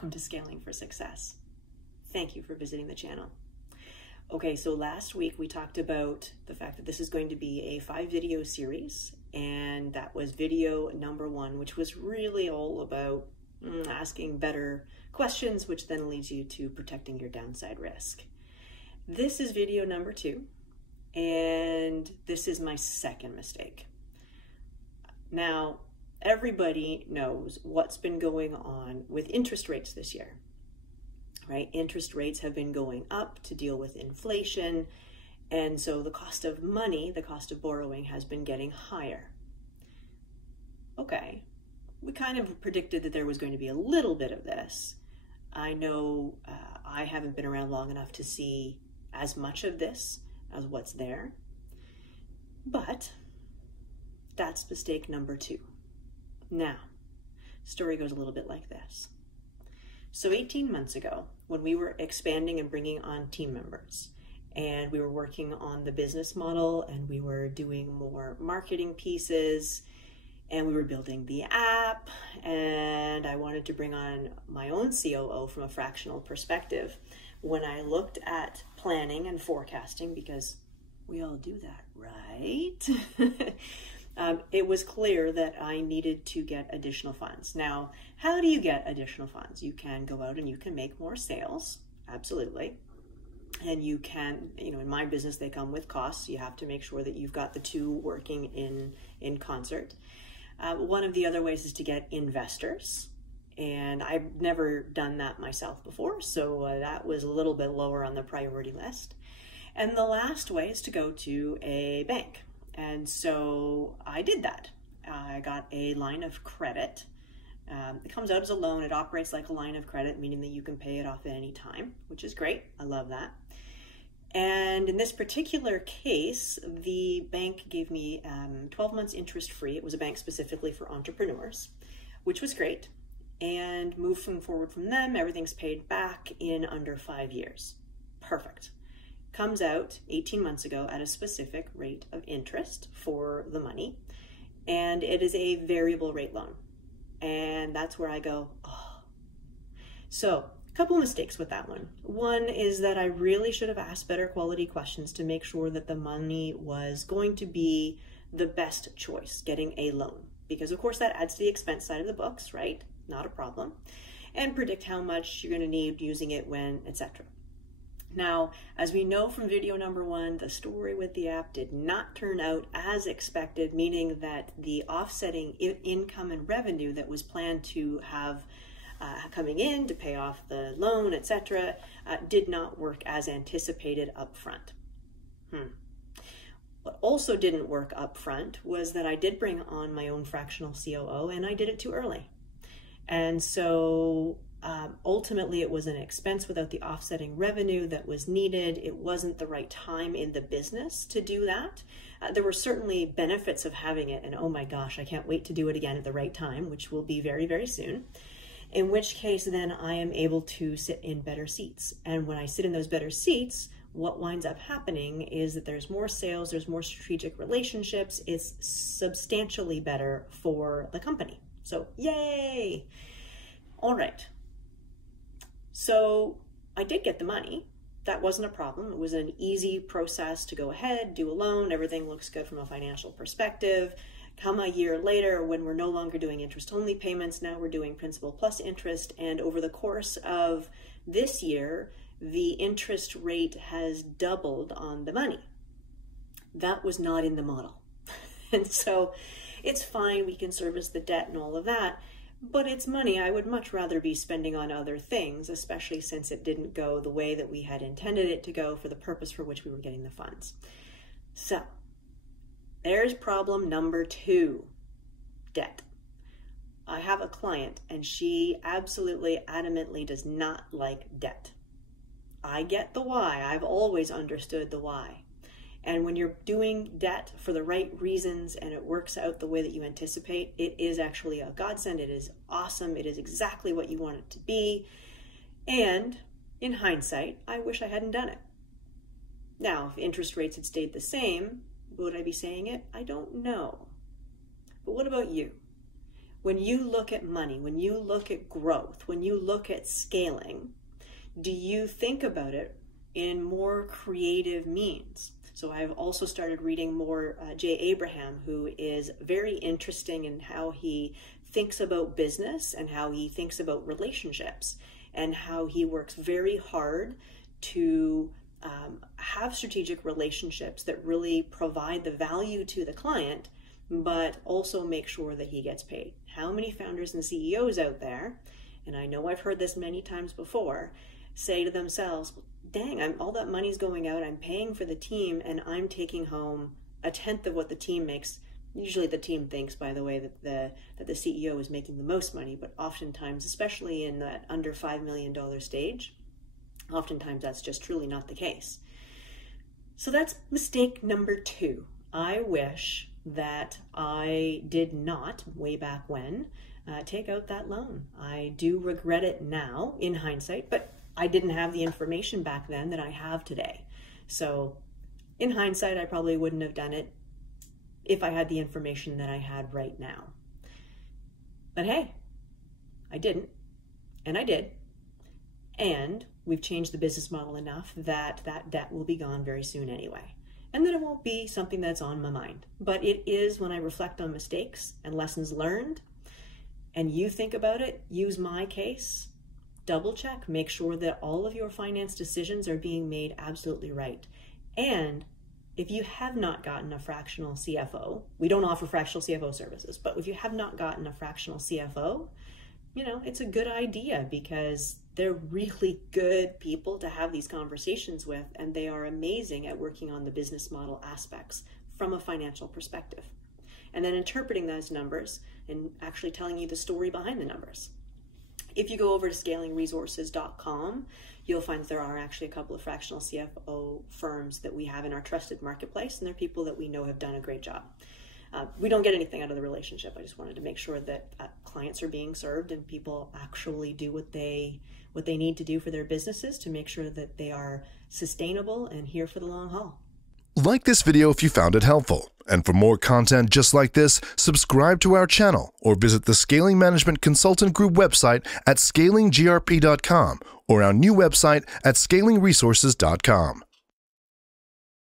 welcome to Scaling for Success. Thank you for visiting the channel. Okay, so last week we talked about the fact that this is going to be a 5-video series, and that was video number 1, which was really all about asking better questions, which then leads you to protecting your downside risk. This is video number 2, and this is my second mistake. Now, everybody knows what's been going on with interest rates this year. Right? Interest rates have been going up to deal with inflation, and so the cost of money, the cost of borrowing, has been getting higher. Okay, we kind of predicted that there was going to be a little bit of this. I know I haven't been around long enough to see as much of this as what's there, but that's mistake number 2. Now, story goes a little bit like this. So 18 months ago, when we were expanding and bringing on team members, and we were working on the business model, and we were doing more marketing pieces, and we were building the app, and I wanted to bring on my own COO from a fractional perspective. When I looked at planning and forecasting, because we all do that, right? It was clear that I needed to get additional funds. Now, how do you get additional funds? You can go out and you can make more sales, absolutely. And you can, in my business, they come with costs. You have to make sure that you've got the two working in concert. One of the other ways is to get investors. And I've never done that myself before, so that was a little bit lower on the priority list. And the last way is to go to a bank. And so I did that. I got a line of credit. It comes out as a loan. It operates like a line of credit, meaning that you can pay it off at any time, which is great. I love that. And in this particular case, the bank gave me 12 months interest free. It was a bank specifically for entrepreneurs, which was great. And moving forward from them, everything's paid back in under 5 years. Perfect. Comes out 18 months ago at a specific rate of interest for the money, and it is a variable rate loan. And that's where I go, oh. So a couple of mistakes with that one. One is that I really should have asked better quality questions to make sure that the money was going to be the best choice, getting a loan. Because of course that adds to the expense side of the books, right? Not a problem. And predict how much you're going to need using it when, etc. Now, as we know from video number 1, the story with the app did not turn out as expected, meaning that the offsetting income and revenue that was planned to have coming in to pay off the loan, etc., did not work as anticipated up front. What also didn't work up front was that I did bring on my own fractional COO, and I did it too early. And so ultimately, it was an expense without the offsetting revenue that was needed. It wasn't the right time in the business to do that. There were certainly benefits of having it, and oh my gosh, I can't wait to do it again at the right time, which will be very, very soon. In which case, then I am able to sit in better seats. And when I sit in those better seats, what winds up happening is that there's more sales, there's more strategic relationships. It's substantially better for the company. So, yay! All right. So I did get the money. That wasn't a problem. It was an easy process to go ahead, do a loan. Everything looks good from a financial perspective. Come a year later, when we're no longer doing interest-only payments, now we're doing principal plus interest. And over the course of this year, the interest rate has doubled on the money. That was not in the model. And so it's fine. We can service the debt and all of that. But it's money I would much rather be spending on other things, especially since it didn't go the way that we had intended it to go for the purpose for which we were getting the funds. So there's problem number 2, debt. I have a client and she absolutely adamantly does not like debt. I get the why. I've always understood the why. And when you're doing debt for the right reasons and it works out the way that you anticipate, it is actually a godsend. It is awesome. It is exactly what you want it to be. And in hindsight, I wish I hadn't done it. Now, if interest rates had stayed the same, would I be saying it? I don't know. But what about you? When you look at money, when you look at growth, when you look at scaling, do you think about it in more creative means? So I've also started reading more Jay Abraham, who is very interesting in how he thinks about business and how he thinks about relationships, and how he works very hard to have strategic relationships that really provide the value to the client, but also make sure that he gets paid. How many founders and CEOs out there, and I know I've heard this many times before, say to themselves, dang, all that money's going out, I'm paying for the team, and I'm taking home a tenth of what the team makes. Usually the team thinks, by the way, that the CEO is making the most money, but oftentimes, especially in that under $5 million stage, oftentimes that's just truly not the case. So that's mistake number 2. I wish that I did not, way back when, take out that loan. I do regret it now in hindsight, but I didn't have the information back then that I have today. So in hindsight, I probably wouldn't have done it if I had the information that I had right now. But hey, I didn't, and I did. And we've changed the business model enough that that debt will be gone very soon anyway. And then it won't be something that's on my mind. But it is, when I reflect on mistakes and lessons learned, and you think about it, use my case, double check, make sure that all of your finance decisions are being made absolutely right. And if you have not gotten a fractional CFO, we don't offer fractional CFO services, but if you have not gotten a fractional CFO, it's a good idea, because they're really good people to have these conversations with, and they are amazing at working on the business model aspects from a financial perspective. And then interpreting those numbers and actually telling you the story behind the numbers. If you go over to scalingresources.com, you'll find that there are actually a couple of fractional CFO firms that we have in our trusted marketplace, and they're people that we know have done a great job. We don't get anything out of the relationship. I just wanted to make sure that clients are being served and people actually do what they need to do for their businesses to make sure that they are sustainable and here for the long haul. Like this video if you found it helpful. And for more content just like this, subscribe to our channel or visit the Scaling Management Consultant Group website at scalinggrp.com or our new website at scalingresources.com.